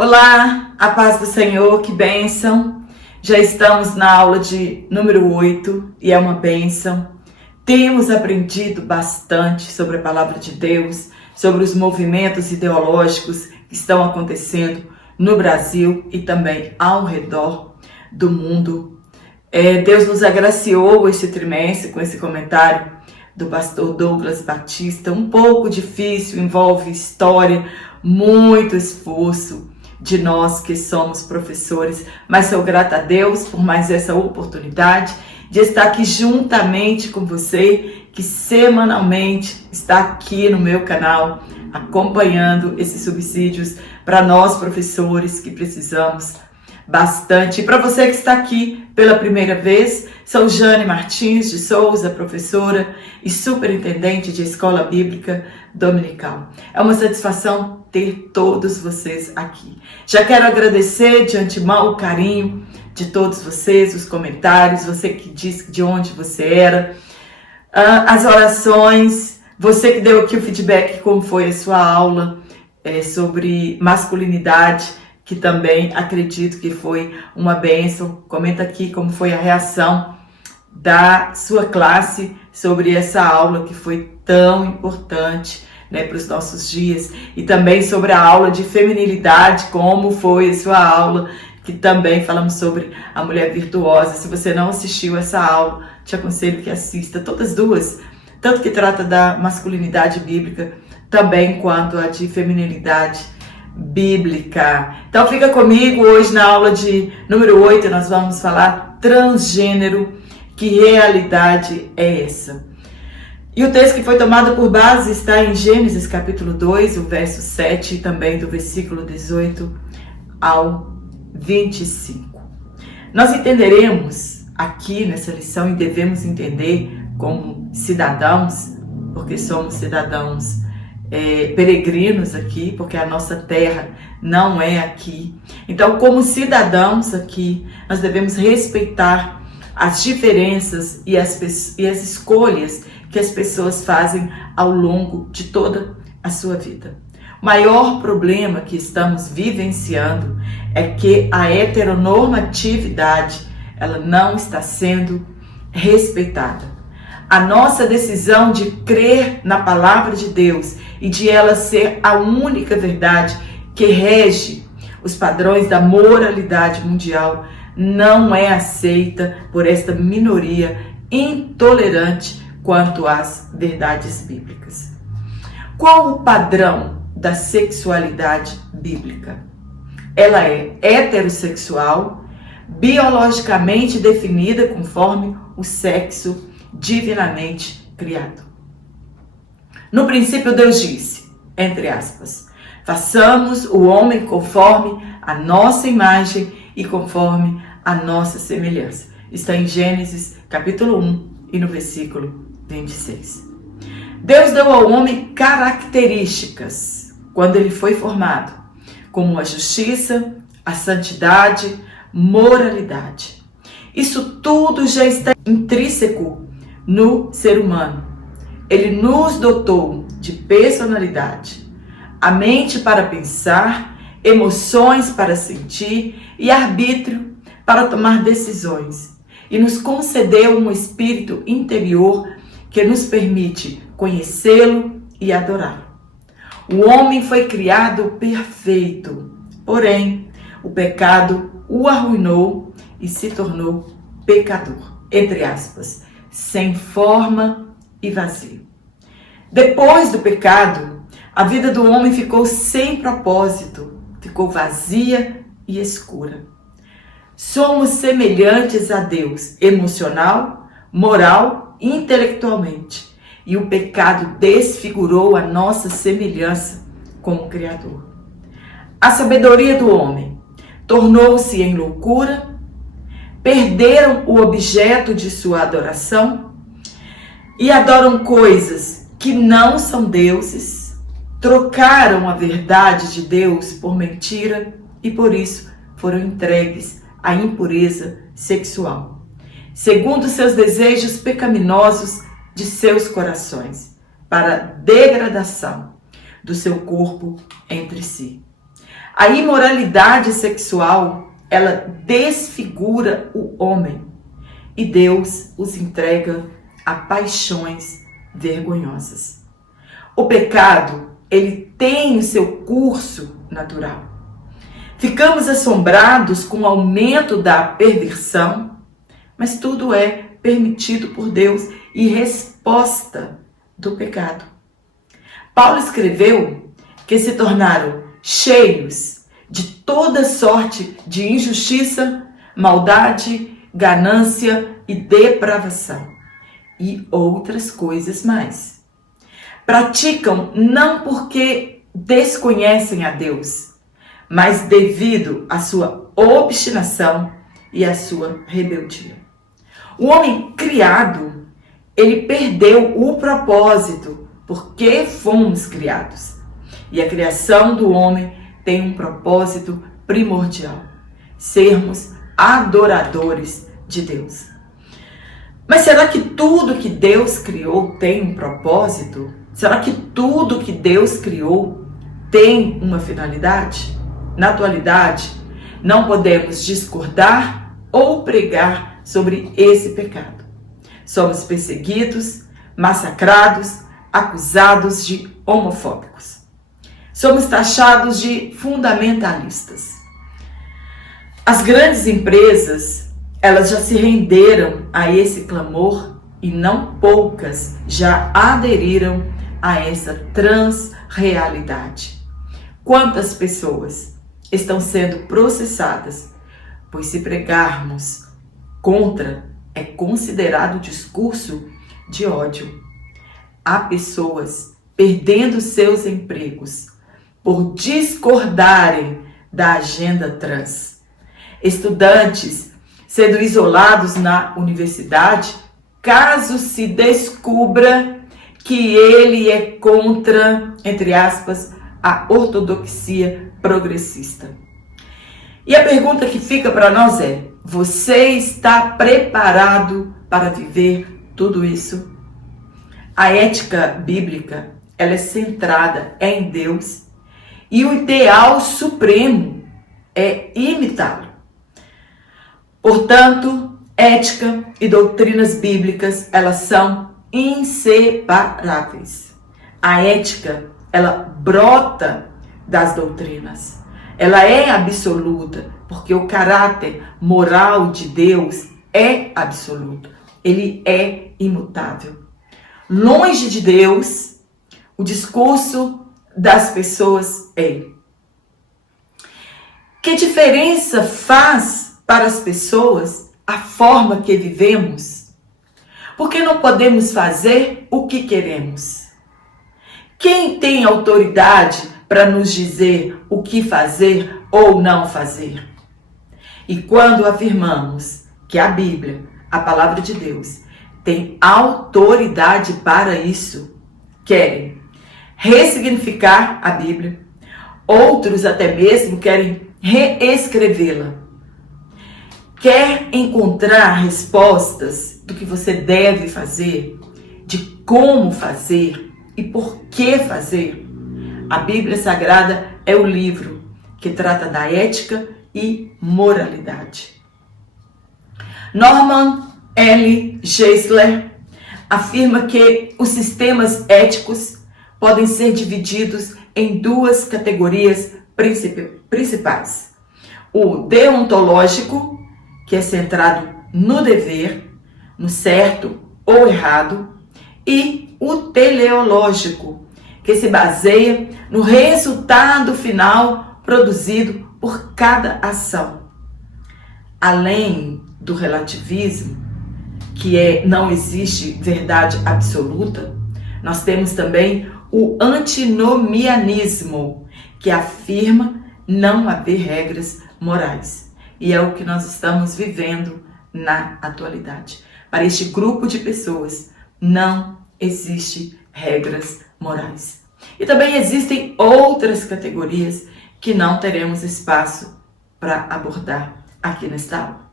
Olá, a paz do Senhor, que bênção! Já estamos na aula de número 8 e é uma bênção. Temos aprendido bastante sobre a palavra de Deus, sobre os movimentos ideológicos que estão acontecendo no Brasil e também ao redor do mundo. Deus nos agraciou esse trimestre com esse comentário do pastor Douglas Batista, um pouco difícil, envolve história, muito esforço de nós que somos professores, mas sou grata a Deus por mais essa oportunidade de estar aqui juntamente com você, que semanalmente está aqui no meu canal, acompanhando esses subsídios para nós professores que precisamos bastante. E para você que está aqui pela primeira vez, sou Jane Martins de Souza, professora e superintendente de Escola Bíblica Dominical. É uma satisfação ter todos vocês aqui. Já quero agradecer de antemão o carinho de todos vocês, os comentários, você que disse de onde você era, as orações, você que deu aqui o feedback como foi a sua aula sobre masculinidade, que também acredito que foi uma bênção. Comenta aqui como foi a reação da sua classe sobre essa aula que foi tão importante, para os nossos dias, e também sobre a aula de feminilidade, como foi a sua aula, que também falamos sobre a mulher virtuosa. Se você não assistiu essa aula, te aconselho que assista todas duas, tanto que trata da masculinidade bíblica, também quanto a de feminilidade bíblica. Então fica comigo, hoje na aula de número 8, nós vamos falar transgênero, que realidade é essa? E o texto que foi tomado por base está em Gênesis capítulo 2, o verso 7, e também do versículo 18 ao 25. Nós entenderemos aqui nessa lição, e devemos entender como cidadãos, porque somos cidadãos peregrinos aqui, porque a nossa terra não é aqui. Então, como cidadãos aqui, nós devemos respeitar as diferenças e as escolhas que as pessoas fazem ao longo de toda a sua vida. O maior problema que estamos vivenciando é que a heteronormatividade, ela não está sendo respeitada. A nossa decisão de crer na palavra de Deus e de ela ser a única verdade que rege os padrões da moralidade mundial não é aceita por esta minoria intolerante quanto às verdades bíblicas. Qual o padrão da sexualidade bíblica? Ela é heterossexual, biologicamente definida conforme o sexo divinamente criado. No princípio Deus disse, entre aspas, façamos o homem conforme a nossa imagem e conforme a nossa semelhança. Está em Gênesis capítulo 1 e no versículo 26. Deus deu ao homem características quando ele foi formado, como a justiça, a santidade, moralidade. Isso tudo já está intrínseco no ser humano. Ele nos dotou de personalidade, a mente para pensar, emoções para sentir e arbítrio para tomar decisões. E nos concedeu um espírito interior que nos permite conhecê-lo e adorá-lo. O homem foi criado perfeito, porém, o pecado o arruinou e se tornou pecador, entre aspas, sem forma e vazio. Depois do pecado, a vida do homem ficou sem propósito, ficou vazia e escura. Somos semelhantes a Deus, emocional, moral e intelectualmente. E o pecado desfigurou a nossa semelhança com o Criador. A sabedoria do homem tornou-se em loucura, perderam o objeto de sua adoração e adoram coisas que não são deuses, trocaram a verdade de Deus por mentira e por isso foram entregues à impureza sexual, segundo seus desejos pecaminosos de seus corações, para a degradação do seu corpo entre si. A imoralidade sexual, ela desfigura o homem e Deus os entrega a paixões vergonhosas. O pecado, ele tem o seu curso natural. Ficamos assombrados com o aumento da perversão, mas tudo é permitido por Deus e resposta do pecado. Paulo escreveu que se tornaram cheios de toda sorte de injustiça, maldade, ganância e depravação, e outras coisas mais. Praticam não porque desconhecem a Deus, mas devido à sua obstinação e à sua rebeldia. O homem criado, ele perdeu o propósito porque fomos criados. E a criação do homem tem um propósito primordial: sermos adoradores de Deus. Mas será que tudo que Deus criou tem um propósito? Será que tudo que Deus criou tem uma finalidade? Na atualidade, não podemos discordar ou pregar sobre esse pecado. Somos perseguidos, massacrados, acusados de homofóbicos. Somos taxados de fundamentalistas. As grandes empresas, elas já se renderam a esse clamor e não poucas já aderiram a essa transrealidade. Quantas pessoas estão sendo processadas, pois se pregarmos contra, é considerado discurso de ódio. Há pessoas perdendo seus empregos por discordarem da agenda trans. Estudantes sendo isolados na universidade, caso se descubra que ele é contra, entre aspas, a ortodoxia progressista. E a pergunta que fica para nós é: você está preparado para viver tudo isso? A ética bíblica, ela é centrada em Deus e o ideal supremo é imitá-lo. Portanto, ética e doutrinas bíblicas, elas são inseparáveis. A ética, ela brota das doutrinas. Ela é absoluta, porque o caráter moral de Deus é absoluto. Ele é imutável. Longe de Deus, o discurso das pessoas é: que diferença faz para as pessoas a forma que vivemos? Porque não podemos fazer o que queremos. Quem tem autoridade para nos dizer o que fazer ou não fazer? E quando afirmamos que a Bíblia, a palavra de Deus, tem autoridade para isso, querem ressignificar a Bíblia, outros até mesmo querem reescrevê-la. Quer encontrar respostas do que você deve fazer, de como fazer e por que fazer? A Bíblia Sagrada é o livro que trata da ética e moralidade. Norman L. Geisler afirma que os sistemas éticos podem ser divididos em duas categorias principais: o deontológico, que é centrado no dever, no certo ou errado, e o teleológico, que se baseia no resultado final produzido por cada ação. Além do relativismo, que não existe verdade absoluta, nós temos também o antinomianismo, que afirma não haver regras morais. E é o que nós estamos vivendo na atualidade. Para este grupo de pessoas, não existe regras morais. E também existem outras categorias que não teremos espaço para abordar aqui nesta aula.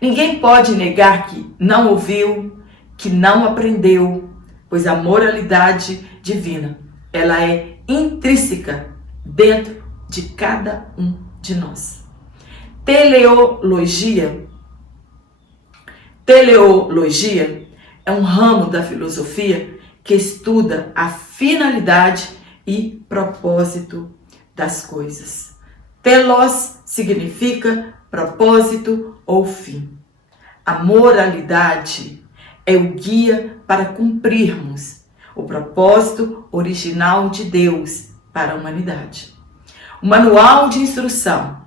Ninguém pode negar que não ouviu, que não aprendeu, pois a moralidade divina, ela é intrínseca dentro de cada um de nós. Teleologia é um ramo da filosofia que estuda a finalidade e propósito das coisas. Telos significa propósito ou fim. A moralidade é o guia para cumprirmos o propósito original de Deus para a humanidade. O manual de instrução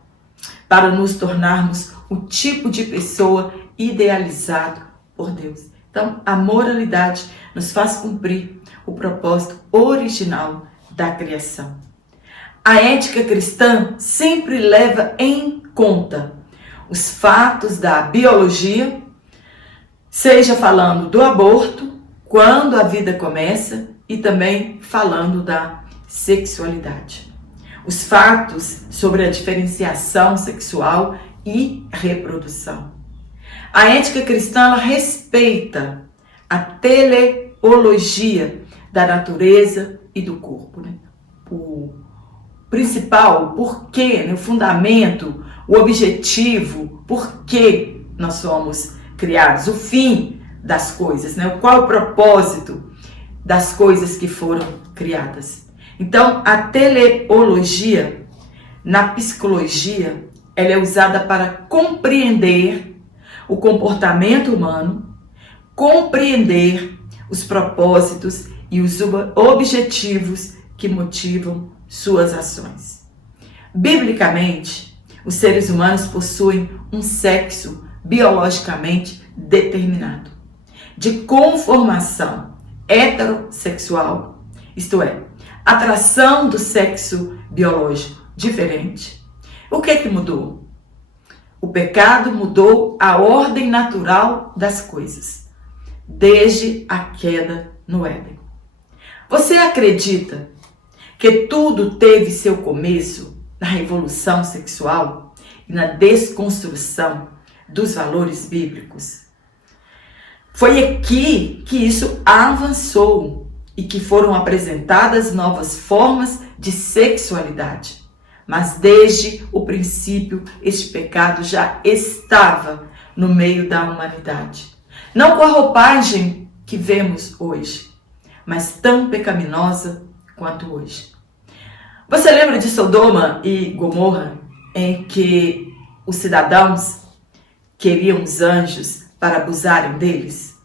para nos tornarmos o tipo de pessoa idealizado por Deus. Então, a moralidade nos faz cumprir o propósito original da criação. A ética cristã sempre leva em conta os fatos da biologia, seja falando do aborto, quando a vida começa, e também falando da sexualidade. Os fatos sobre a diferenciação sexual e reprodução. A ética cristã ela respeita a teleologia da natureza e do corpo. O principal, o porquê, o fundamento, o objetivo, por que nós somos criados, o fim das coisas, qual é o propósito das coisas que foram criadas. Então, a teleologia, na psicologia, ela é usada para compreender o comportamento humano, compreender os propósitos e os objetivos que motivam suas ações. Biblicamente, os seres humanos possuem um sexo biologicamente determinado, de conformação heterossexual, isto é, atração do sexo biológico diferente. O que mudou? O pecado mudou a ordem natural das coisas, desde a queda no Éden. Você acredita que tudo teve seu começo na revolução sexual e na desconstrução dos valores bíblicos? Foi aqui que isso avançou e que foram apresentadas novas formas de sexualidade. Mas desde o princípio, este pecado já estava no meio da humanidade. Não com a roupagem que vemos hoje, mas tão pecaminosa quanto hoje. Você lembra de Sodoma e Gomorra, em que os cidadãos queriam os anjos para abusarem deles?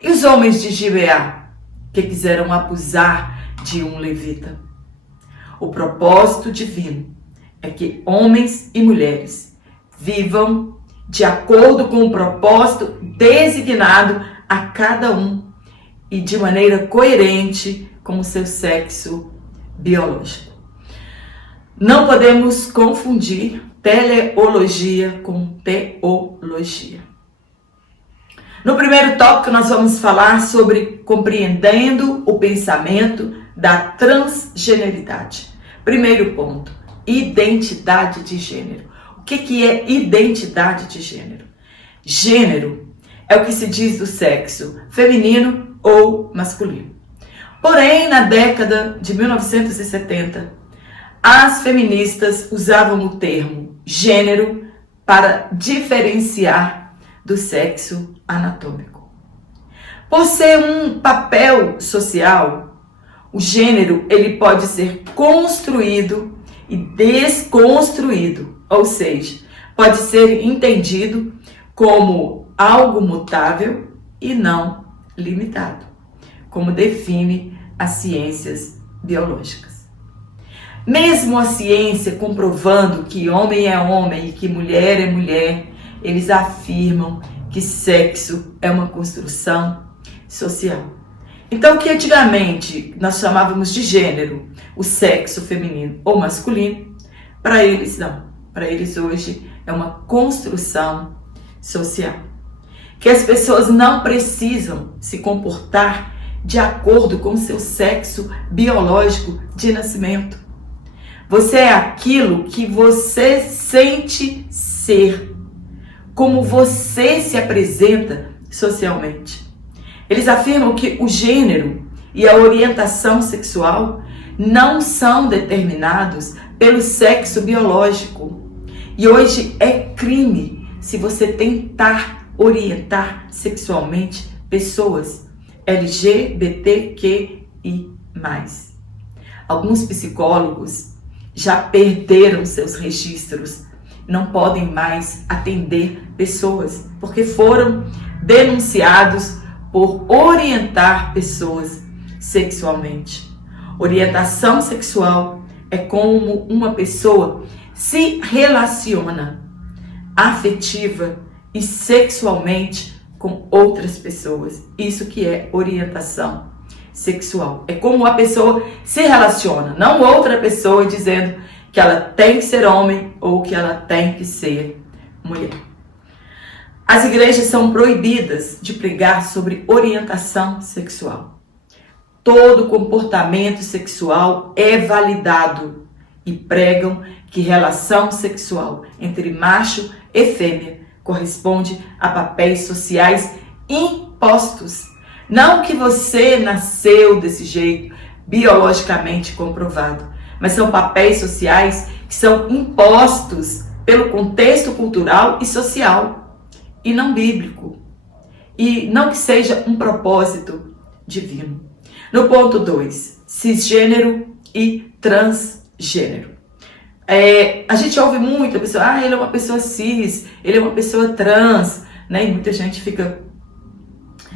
E os homens de Gibeá, que quiseram abusar de um levita? O propósito divino é que homens e mulheres vivam de acordo com o propósito designado a cada um e de maneira coerente com o seu sexo biológico. Não podemos confundir teleologia com teologia. No primeiro tópico, nós vamos falar sobre compreendendo o pensamento da transgeneridade. Primeiro ponto, identidade de gênero. O que é identidade de gênero? Gênero é o que se diz do sexo feminino ou masculino. Porém, na década de 1970, as feministas usavam o termo gênero para diferenciar do sexo anatômico. Por ser um papel social, o gênero ele pode ser construído e desconstruído, ou seja, pode ser entendido como algo mutável e não limitado, como define as ciências biológicas. Mesmo a ciência comprovando que homem é homem e que mulher é mulher, eles afirmam que sexo é uma construção social. Então, o que antigamente nós chamávamos de gênero, o sexo feminino ou masculino, para eles não. Para eles hoje é uma construção social. Que as pessoas não precisam se comportar de acordo com o seu sexo biológico de nascimento. Você é aquilo que você sente ser, como você se apresenta socialmente. Eles afirmam que o gênero e a orientação sexual não são determinados pelo sexo biológico. E hoje é crime se você tentar orientar sexualmente pessoas LGBTQI+. Alguns psicólogos já perderam seus registros, não podem mais atender pessoas, porque foram denunciados por orientar pessoas sexualmente. Orientação sexual é como uma pessoa se relaciona afetiva e sexualmente com outras pessoas. Isso que é orientação sexual. É como a pessoa se relaciona, não outra pessoa dizendo que ela tem que ser homem ou que ela tem que ser mulher. As igrejas são proibidas de pregar sobre orientação sexual. Todo comportamento sexual é validado e pregam que relação sexual entre macho e fêmea corresponde a papéis sociais impostos. Não que você nasceu desse jeito, biologicamente comprovado, mas são papéis sociais que são impostos pelo contexto cultural e social, e não bíblico. E não que seja um propósito divino. No ponto 2, cisgênero e transgênero. A gente ouve muito a pessoa, ele é uma pessoa cis, ele é uma pessoa trans, né? E muita gente fica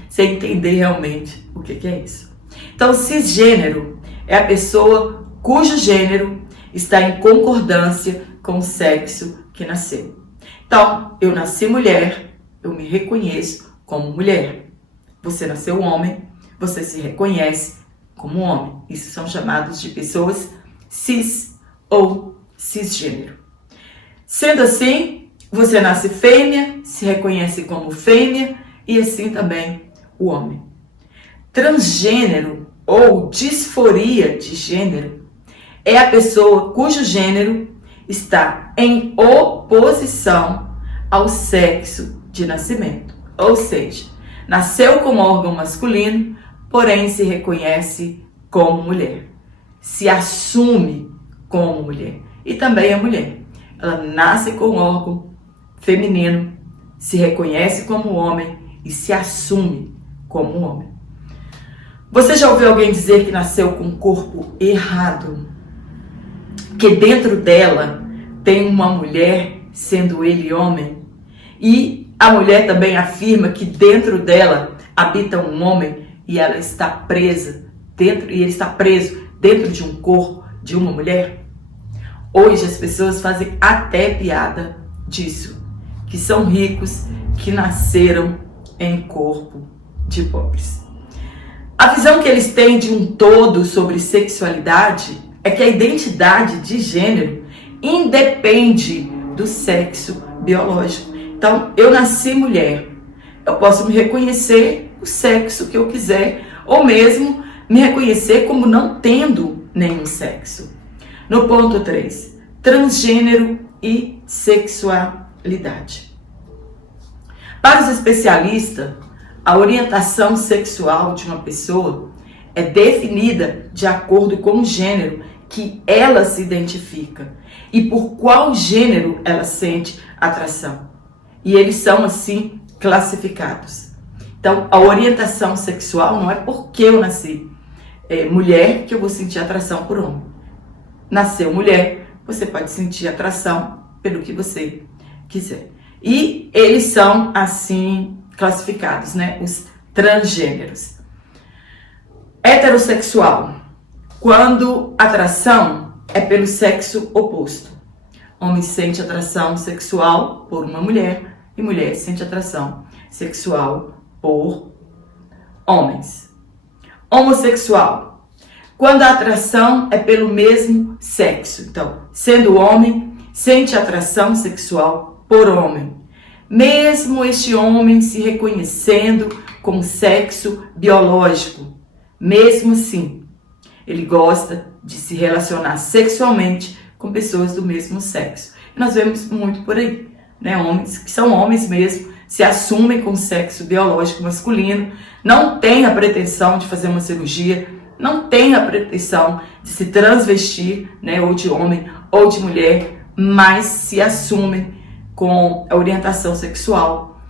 sem entender realmente o que é isso. Então, cisgênero é a pessoa cujo gênero está em concordância com o sexo que nasceu. Então, eu nasci mulher, eu me reconheço como mulher. Você nasceu homem, você se reconhece como homem. Isso são chamados de pessoas cis ou cisgênero. Sendo assim, você nasce fêmea, se reconhece como fêmea e assim também o homem. Transgênero ou disforia de gênero é a pessoa cujo gênero está em oposição ao sexo de nascimento. Ou seja, nasceu com órgão masculino, porém se reconhece como mulher. Se assume como mulher. E também é mulher. Ela nasce com órgão feminino, se reconhece como homem e se assume como homem. Você já ouviu alguém dizer que nasceu com um corpo errado? Que dentro dela tem uma mulher, sendo ele homem? E a mulher também afirma que dentro dela habita um homem e ela está presa dentro, e ele está preso dentro de um corpo de uma mulher? Hoje as pessoas fazem até piada disso, que são ricos, que nasceram em corpo de pobres. A visão que eles têm de um todo sobre sexualidade é que a identidade de gênero independe do sexo biológico. Então, eu nasci mulher, eu posso me reconhecer o sexo que eu quiser, ou mesmo me reconhecer como não tendo nenhum sexo. No ponto 3, transgênero e sexualidade. Para os especialistas, a orientação sexual de uma pessoa é definida de acordo com o gênero que ela se identifica e por qual gênero ela sente atração. E eles são assim classificados. Então, a orientação sexual não é porque eu nasci mulher que eu vou sentir atração por homem. Nasceu mulher, você pode sentir atração pelo que você quiser. E eles são assim classificados, né? Os transgêneros. Heterossexual, quando a atração é pelo sexo oposto. Homem sente atração sexual por uma mulher e mulher sente atração sexual por homens. Homossexual, quando a atração é pelo mesmo sexo. Então, sendo homem, sente atração sexual por homem. Mesmo este homem se reconhecendo como sexo biológico, mesmo assim, ele gosta de se relacionar sexualmente com pessoas do mesmo sexo. E nós vemos muito por aí, né? Homens que são homens mesmo, se assumem com sexo biológico masculino, não têm a pretensão de fazer uma cirurgia, não têm a pretensão de se transvestir, né? Ou de homem ou de mulher, mas se assumem com a orientação sexual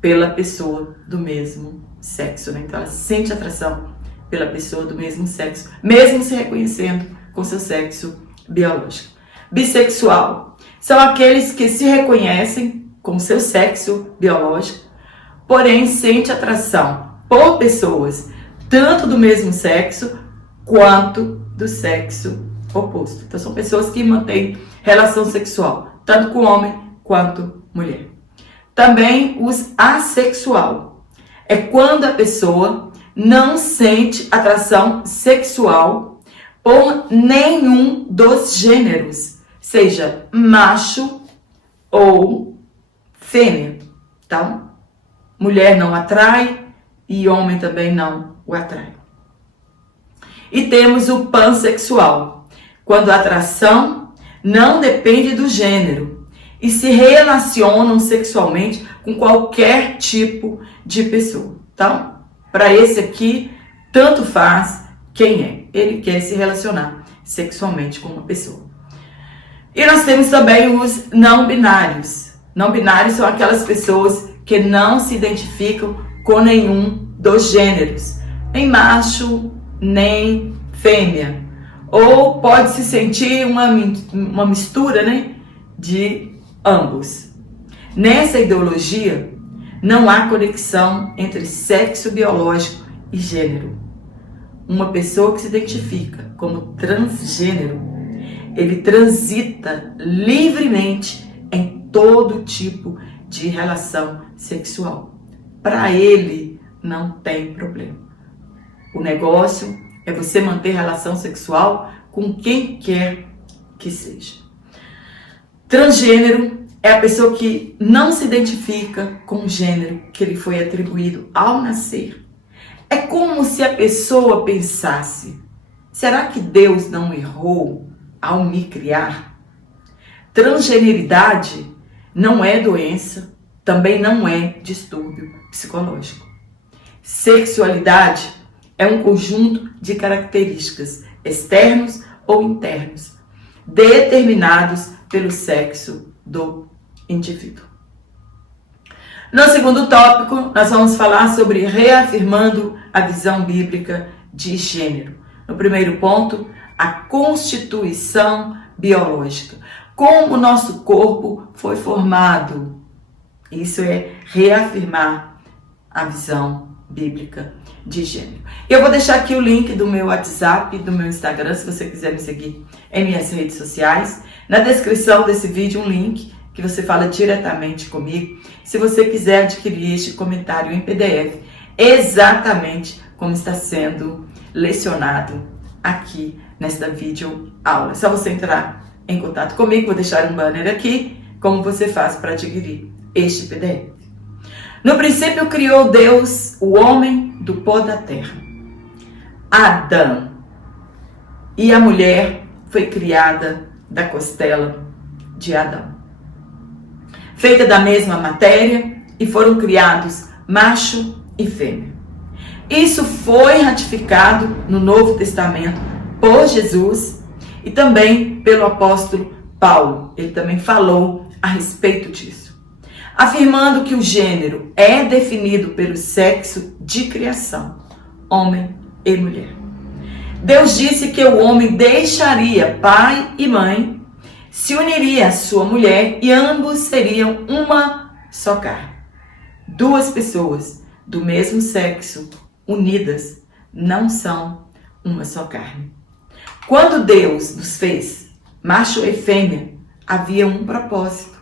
pela pessoa do mesmo sexo, né? Então ela sente atração pela pessoa do mesmo sexo, mesmo se reconhecendo com seu sexo biológico. Bissexual são aqueles que se reconhecem com seu sexo biológico, porém sente atração por pessoas tanto do mesmo sexo quanto do sexo oposto. Então são pessoas que mantêm relação sexual tanto com homem quanto mulher. Também os assexual é quando a pessoa não sente atração sexual por nenhum dos gêneros, seja macho ou fêmea. Então, mulher não atrai e homem também não o atrai. E temos o pansexual, quando a atração não depende do gênero e se relacionam sexualmente com qualquer tipo de pessoa. Então, para esse aqui, tanto faz quem é. Ele quer se relacionar sexualmente com uma pessoa. E nós temos também os não binários. Não binários são aquelas pessoas que não se identificam com nenhum dos gêneros, nem macho, nem fêmea. Ou pode se sentir uma mistura, né, de ambos. Nessa ideologia, não há conexão entre sexo biológico e gênero. Uma pessoa que se identifica como transgênero, ele transita livremente em todo tipo de relação sexual. Para ele, não tem problema. O negócio é você manter relação sexual com quem quer que seja. Transgênero é a pessoa que não se identifica com o gênero que lhe foi atribuído ao nascer. É como se a pessoa pensasse: será que Deus não errou ao me criar? Transgeneridade não é doença, também não é distúrbio psicológico. Sexualidade é um conjunto de características externos ou internos, determinados pelo sexo do indivíduo. No segundo tópico, nós vamos falar sobre reafirmando a visão bíblica de gênero. No primeiro ponto, a constituição biológica. Como o nosso corpo foi formado. Isso é reafirmar a visão bíblica de gênero. Eu vou deixar aqui o link do meu WhatsApp, do meu Instagram, se você quiser me seguir em minhas redes sociais. Na descrição desse vídeo, um link que você fala diretamente comigo, se você quiser adquirir este comentário em PDF, exatamente como está sendo lecionado aqui nesta vídeo aula. É só você entrar em contato comigo, vou deixar um banner aqui, como você faz para adquirir este PDF. No princípio criou Deus o homem do pó da terra, Adão, e a mulher foi criada da costela de Adão. Feita da mesma matéria, e foram criados macho e fêmea. Isso foi ratificado no Novo Testamento por Jesus e também pelo apóstolo Paulo. Ele também falou a respeito disso, afirmando que o gênero é definido pelo sexo de criação, homem e mulher. Deus disse que o homem deixaria pai e mãe, se uniria à sua mulher e ambos seriam uma só carne. Duas pessoas do mesmo sexo unidas não são uma só carne. Quando Deus nos fez macho e fêmea, havia um propósito: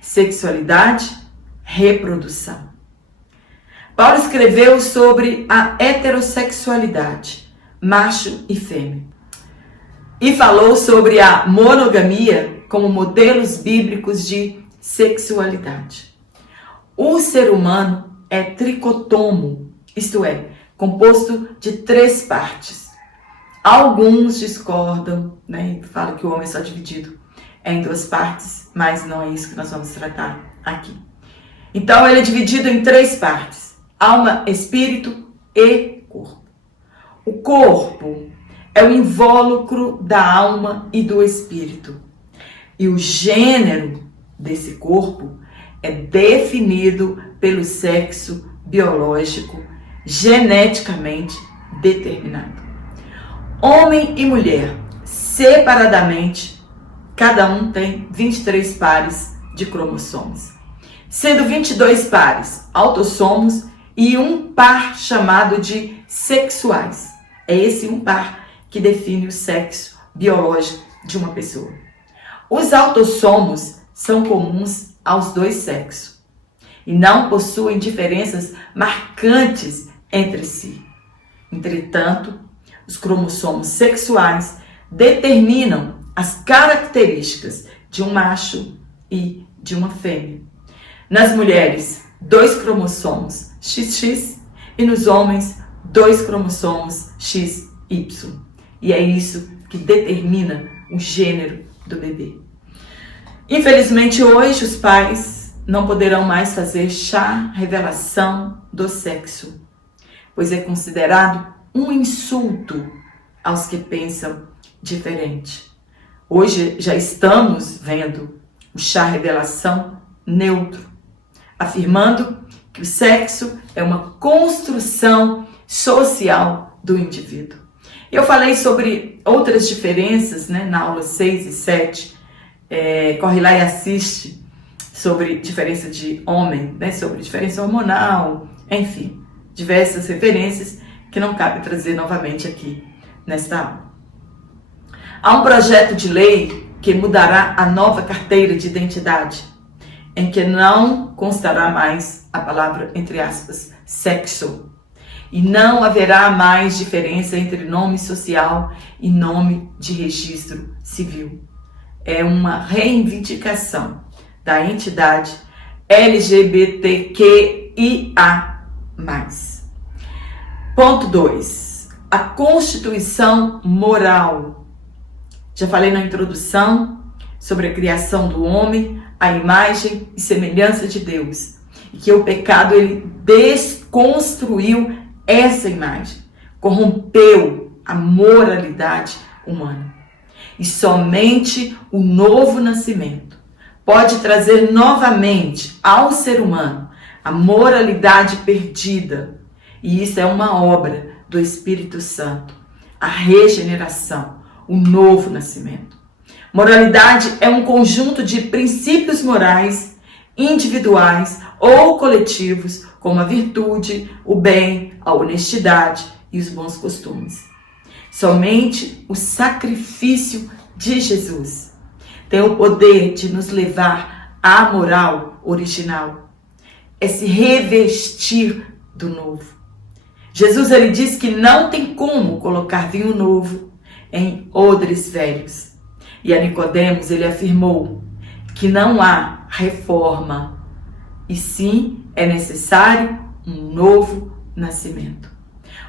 sexualidade, reprodução. Paulo escreveu sobre a heterossexualidade, macho e fêmea, e falou sobre a monogamia como modelos bíblicos de sexualidade. O ser humano é tricotomo, isto é, composto de 3 partes. Alguns discordam, né, e falam que o homem é só dividido em 2 partes, mas não é isso que nós vamos tratar aqui. Então ele é dividido em 3 partes: alma, espírito e corpo. O corpo é o invólucro da alma e do espírito. E o gênero desse corpo é definido pelo sexo biológico geneticamente determinado. Homem e mulher, separadamente, cada um tem 23 pares de cromossomos, sendo 22 pares autossomos e um par chamado de sexuais. É esse um par que define o sexo biológico de uma pessoa. Os autossomos são comuns aos dois sexos e não possuem diferenças marcantes entre si. Entretanto, os cromossomos sexuais determinam as características de um macho e de uma fêmea. Nas mulheres, 2 cromossomos XX e nos homens, 2 cromossomos XY. E é isso que determina o gênero do bebê. Infelizmente, hoje os pais não poderão mais fazer chá revelação do sexo, pois é considerado um insulto aos que pensam diferente. Hoje já estamos vendo o chá revelação neutro, afirmando que o sexo é uma construção social do indivíduo. Eu falei sobre outras diferenças, na aula 6 e 7, corre lá e assiste sobre diferença de homem, sobre diferença hormonal, enfim, diversas referências que não cabe trazer novamente aqui nesta aula. Há um projeto de lei que mudará a nova carteira de identidade, em que não constará mais a palavra, entre aspas, sexo, e não haverá mais diferença entre nome social e nome de registro civil. É uma reivindicação da entidade LGBTQIA+. Ponto 2. A Constituição Moral. Já falei na introdução sobre a criação do homem, a imagem e semelhança de Deus. E que o pecado, ele desconstruiu essa imagem, corrompeu a moralidade humana. E somente o novo nascimento pode trazer novamente ao ser humano a moralidade perdida. E isso é uma obra do Espírito Santo, a regeneração, o novo nascimento. Moralidade é um conjunto de princípios morais, individuais ou coletivos, como a virtude, o bem, a honestidade e os bons costumes. Somente o sacrifício de Jesus tem o poder de nos levar à moral original, é se revestir do novo. Jesus, ele diz que não tem como colocar vinho novo em odres velhos. E a Nicodemos, ele afirmou que não há reforma, e sim é necessário um novo nascimento.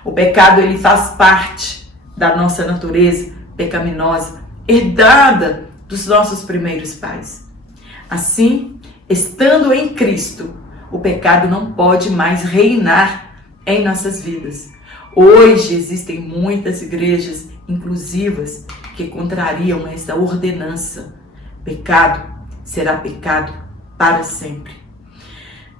O pecado, ele faz parte da nossa natureza pecaminosa, herdada dos nossos primeiros pais. Assim, estando em Cristo, o pecado não pode mais reinar em nossas vidas. Hoje existem muitas igrejas inclusivas que contrariam essa ordenança. Pecado será pecado para sempre.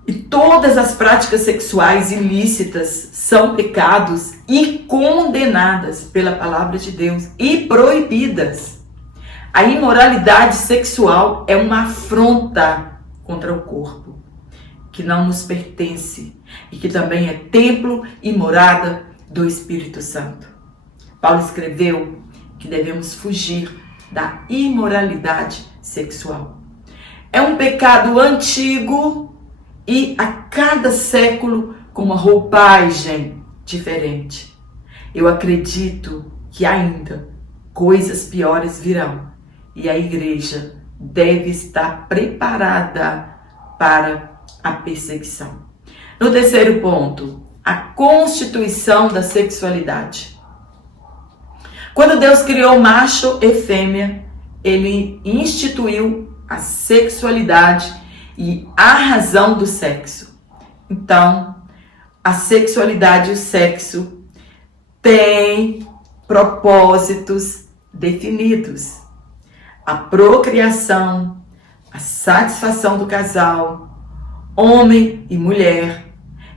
E todas as práticas sexuais ilícitas são pecados e condenadas pela palavra de Deus e proibidas. A imoralidade sexual é uma afronta contra o corpo, que não nos pertence e que também é templo e morada do Espírito Santo. Paulo escreveu que devemos fugir da imoralidade sexual. É um pecado antigo e a cada século com uma roupagem diferente. Eu acredito que ainda coisas piores virão e a igreja deve estar preparada para a perseguição. No terceiro ponto, a constituição da sexualidade. Quando Deus criou macho e fêmea, ele instituiu a sexualidade e a razão do sexo. Então, a sexualidade e o sexo têm propósitos definidos. A procriação, a satisfação do casal, homem e mulher,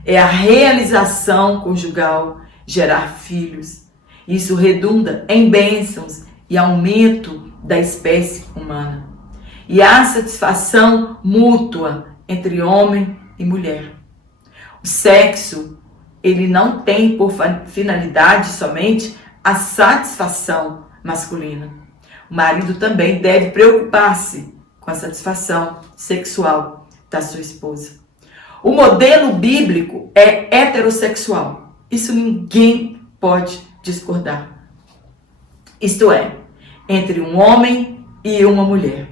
é a realização conjugal, gerar filhos. Isso redunda em bênçãos e aumento da espécie humana. E há satisfação mútua entre homem e mulher. O sexo, ele não tem por finalidade somente a satisfação masculina. O marido também deve preocupar-se com a satisfação sexual da sua esposa. O modelo bíblico é heterossexual. Isso ninguém pode discordar. Isto é, entre um homem e uma mulher.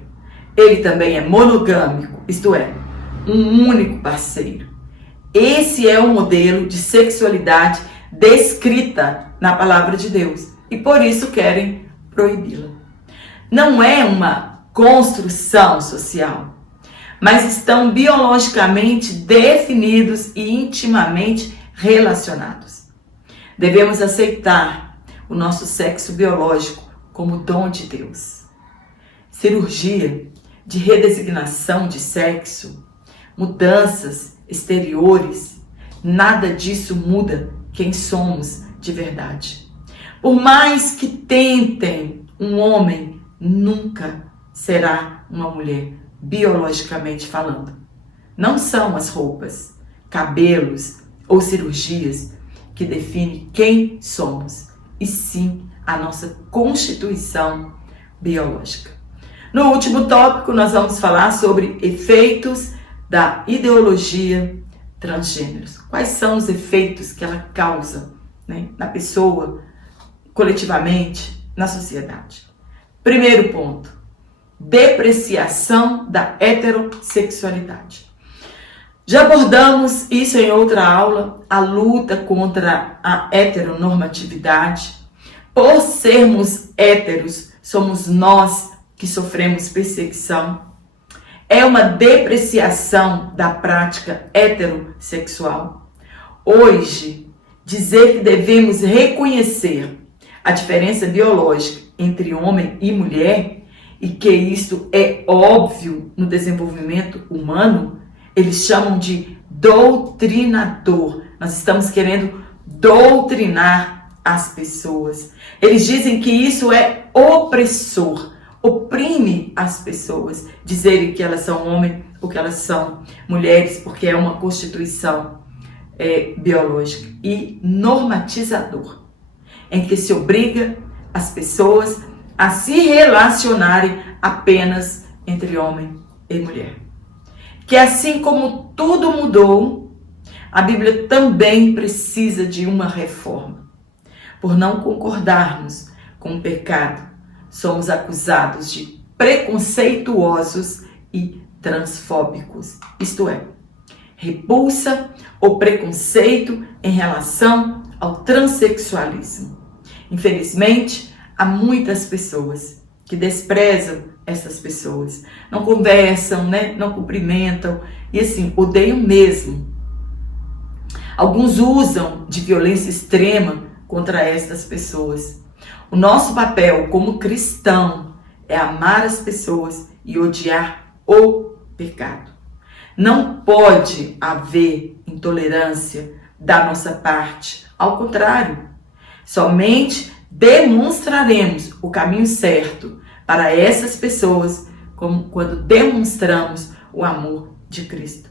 Ele também é monogâmico, isto é, um único parceiro. Esse é o modelo de sexualidade descrita na palavra de Deus e por isso querem proibi-la. Não é uma construção social, mas estão biologicamente definidos e intimamente relacionados. Devemos aceitar o nosso sexo biológico como dom de Deus. Cirurgia de redesignação de sexo, mudanças exteriores, nada disso muda quem somos de verdade. Por mais que tentem, um homem nunca será uma mulher, biologicamente falando. Não são as roupas, cabelos ou cirurgias que definem quem somos, e sim a nossa constituição biológica. No último tópico, nós vamos falar sobre efeitos da ideologia transgêneros. Quais são os efeitos que ela causa, né, na pessoa, coletivamente, na sociedade? Primeiro ponto, depreciação da heterossexualidade. Já abordamos isso em outra aula, a luta contra a heteronormatividade. Por sermos héteros, somos nós que sofremos perseguição. É uma depreciação da prática heterossexual. Hoje, dizer que devemos reconhecer a diferença biológica entre homem e mulher e que isto é óbvio no desenvolvimento humano, eles chamam de doutrinador. Nós estamos querendo doutrinar as pessoas. Eles dizem que isso é opressor, oprime as pessoas, dizerem que elas são homens ou que elas são mulheres, porque é uma constituição biológica, e normatizador, em que se obriga as pessoas a se relacionarem apenas entre homem e mulher. Que assim como tudo mudou, a Bíblia também precisa de uma reforma. Por não concordarmos com o pecado, somos acusados de preconceituosos e transfóbicos. Isto é, repulsa ou preconceito em relação ao transexualismo. Infelizmente, há muitas pessoas que desprezam essas pessoas, não conversam, né? Não cumprimentam e assim, odeiam mesmo. Alguns usam de violência extrema contra estas pessoas. O nosso papel como cristão é amar as pessoas e odiar o pecado. Não pode haver intolerância da nossa parte. Ao contrário, somente demonstraremos o caminho certo para essas pessoas como quando demonstramos o amor de Cristo.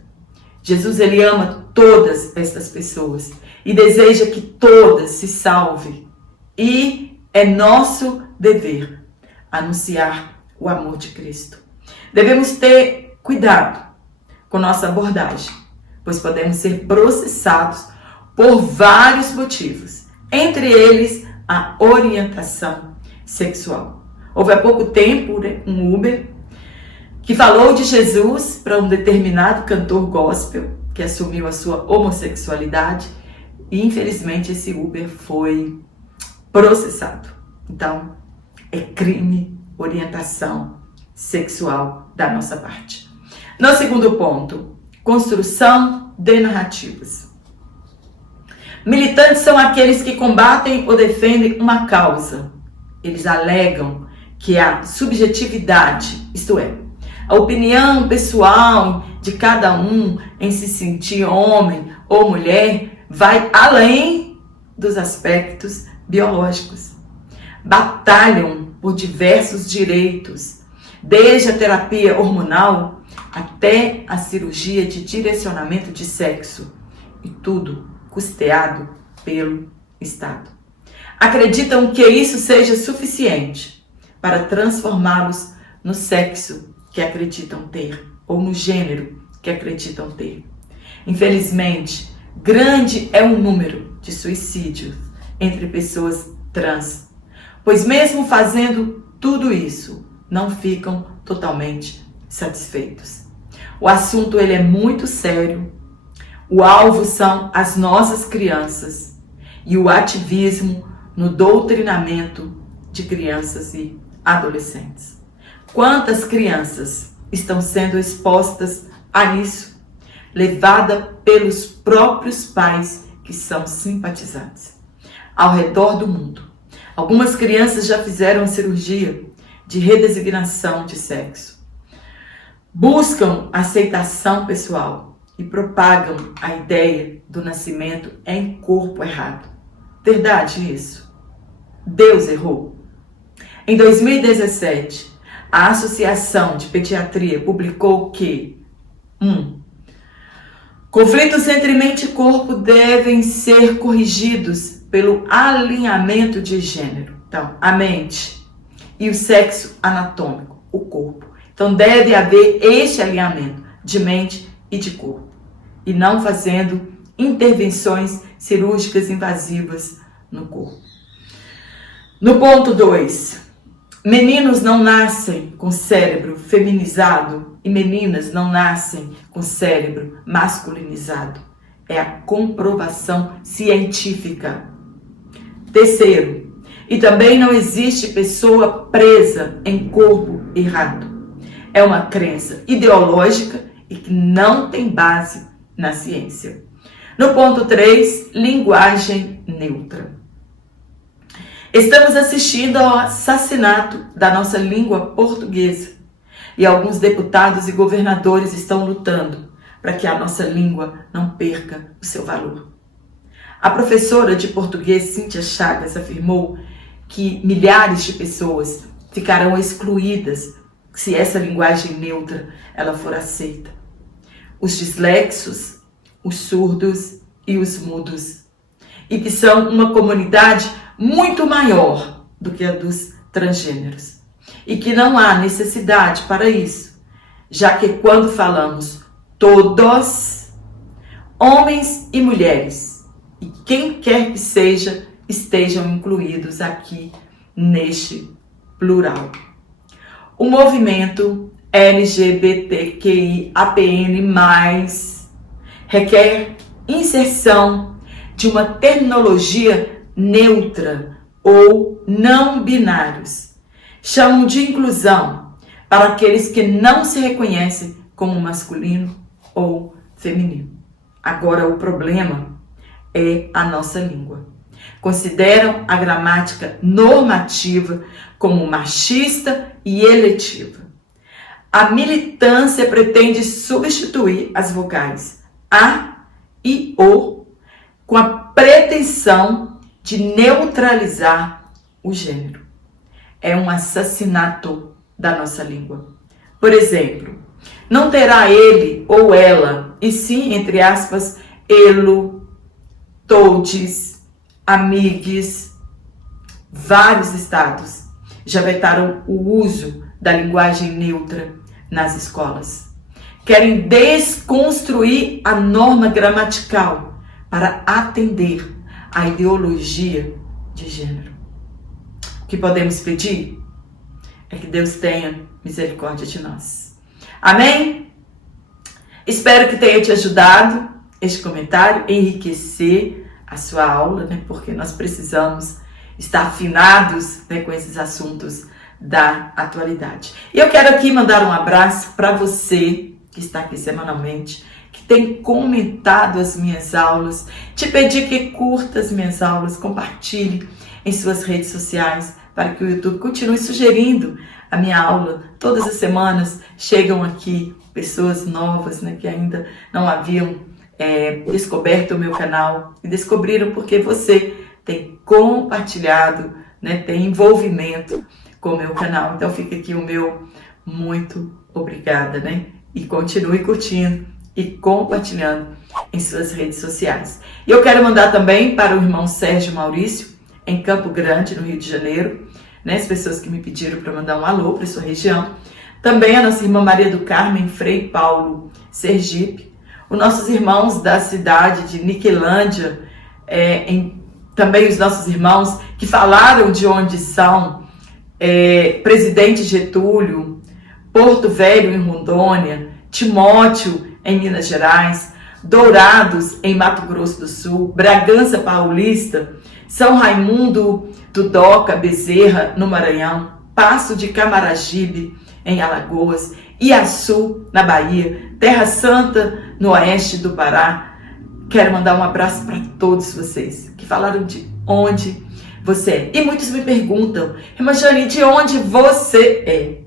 Jesus, ele ama todas estas pessoas e deseja que todas se salvem. E é nosso dever anunciar o amor de Cristo. Devemos ter cuidado com nossa abordagem, pois podemos ser processados por vários motivos, entre eles a orientação sexual. Houve há pouco tempo, né, um Uber que falou de Jesus para um determinado cantor gospel que assumiu a sua homossexualidade e infelizmente esse Uber foi processado. Então, é crime orientação sexual da nossa parte. No segundo ponto, construção de narrativas. Militantes são aqueles que combatem ou defendem uma causa. Eles alegam que a subjetividade, isto é, a opinião pessoal de cada um em se sentir homem ou mulher, vai além dos aspectos biológicos. Batalham por diversos direitos, desde a terapia hormonal até a cirurgia de direcionamento de sexo, e tudo custeado pelo Estado. Acreditam que isso seja suficiente para transformá-los no sexo que acreditam ter, ou no gênero que acreditam ter. Infelizmente, grande é o número de suicídios entre pessoas trans, pois mesmo fazendo tudo isso, não ficam totalmente satisfeitos. O assunto ele é muito sério. O alvo são as nossas crianças e o ativismo no doutrinamento de crianças e adolescentes. Quantas crianças estão sendo expostas a isso, levada pelos próprios pais que são simpatizantes ao redor do mundo? Algumas crianças já fizeram cirurgia de redesignação de sexo, buscam aceitação pessoal e propagam a ideia do nascimento em corpo errado. Verdade isso? Deus errou? Em 2017, a Associação de Pediatria publicou que conflitos entre mente e corpo devem ser corrigidos pelo alinhamento de gênero. Então, a mente e o sexo anatômico, o corpo. Então, deve haver este alinhamento de mente e de corpo, e não fazendo intervenções cirúrgicas invasivas no corpo. No ponto 2, meninos não nascem com cérebro feminizado e meninas não nascem com cérebro masculinizado. É a comprovação científica. Terceiro, e também não existe pessoa presa em corpo errado. É uma crença ideológica e que não tem base na ciência. No ponto 3, linguagem neutra. Estamos assistindo ao assassinato da nossa língua portuguesa e alguns deputados e governadores estão lutando para que a nossa língua não perca o seu valor. A professora de português Cíntia Chagas afirmou que milhares de pessoas ficarão excluídas se essa linguagem neutra ela for aceita. Os dislexos, os surdos e os mudos, e que são uma comunidade muito maior do que a dos transgêneros, e que não há necessidade para isso, já que quando falamos todos, homens e mulheres, e quem quer que seja, estejam incluídos aqui neste plural. O movimento LGBTQIAPN+, requer inserção de uma terminologia neutra ou não binários. Chamam de inclusão para aqueles que não se reconhecem como masculino ou feminino. Agora, o problema é a nossa língua. Consideram a gramática normativa como machista e eletiva. A militância pretende substituir as vogais A e O com a pretensão de neutralizar o gênero. É um assassinato da nossa língua. Por exemplo, não terá ele ou ela, e sim, entre aspas, elo, todes, amigues. Vários estados já vetaram o uso da linguagem neutra nas escolas. Querem desconstruir a norma gramatical para atender à ideologia de gênero. O que podemos pedir é que Deus tenha misericórdia de nós. Amém? Espero que tenha te ajudado este comentário, enriquecer a sua aula, né? Porque nós precisamos estar afinados, né, com esses assuntos da atualidade. E eu quero aqui mandar um abraço para você que está aqui semanalmente que tem comentado as minhas aulas. Te pedir que curta as minhas aulas, compartilhe em suas redes sociais, para que o YouTube continue sugerindo a minha aula. Todas as semanas chegam aqui pessoas novas, né, que ainda não haviam descoberto o meu canal e descobriram porque você tem compartilhado, né, tem envolvimento com o meu canal. Então fica aqui o meu muito obrigada, né? E continue curtindo e compartilhando em suas redes sociais. E eu quero mandar também para o irmão Sérgio Maurício, em Campo Grande, no Rio de Janeiro, né? As pessoas que me pediram para mandar um alô para sua região. Também a nossa irmã Maria do Carmo, em Frei Paulo, Sergipe. Os nossos irmãos da cidade de Niquelândia, também os nossos irmãos que falaram de onde são, Presidente Getúlio, Porto Velho, em Rondônia, Timóteo, em Minas Gerais, Dourados, em Mato Grosso do Sul, Bragança Paulista, São Raimundo do Doca, Bezerra, no Maranhão, Passo de Camaragibe, em Alagoas, Iaçu, na Bahia, Terra Santa, no oeste do Pará. Quero mandar um abraço para todos vocês que falaram de onde você é. E muitos me perguntam, irmã Jane, de onde você é?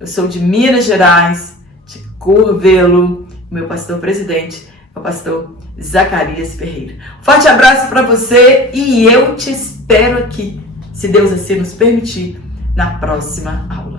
Eu sou de Minas Gerais, de Curvelo. Meu pastor presidente é o pastor Zacarias Ferreira. Forte abraço para você e eu te espero aqui, se Deus assim nos permitir, na próxima aula.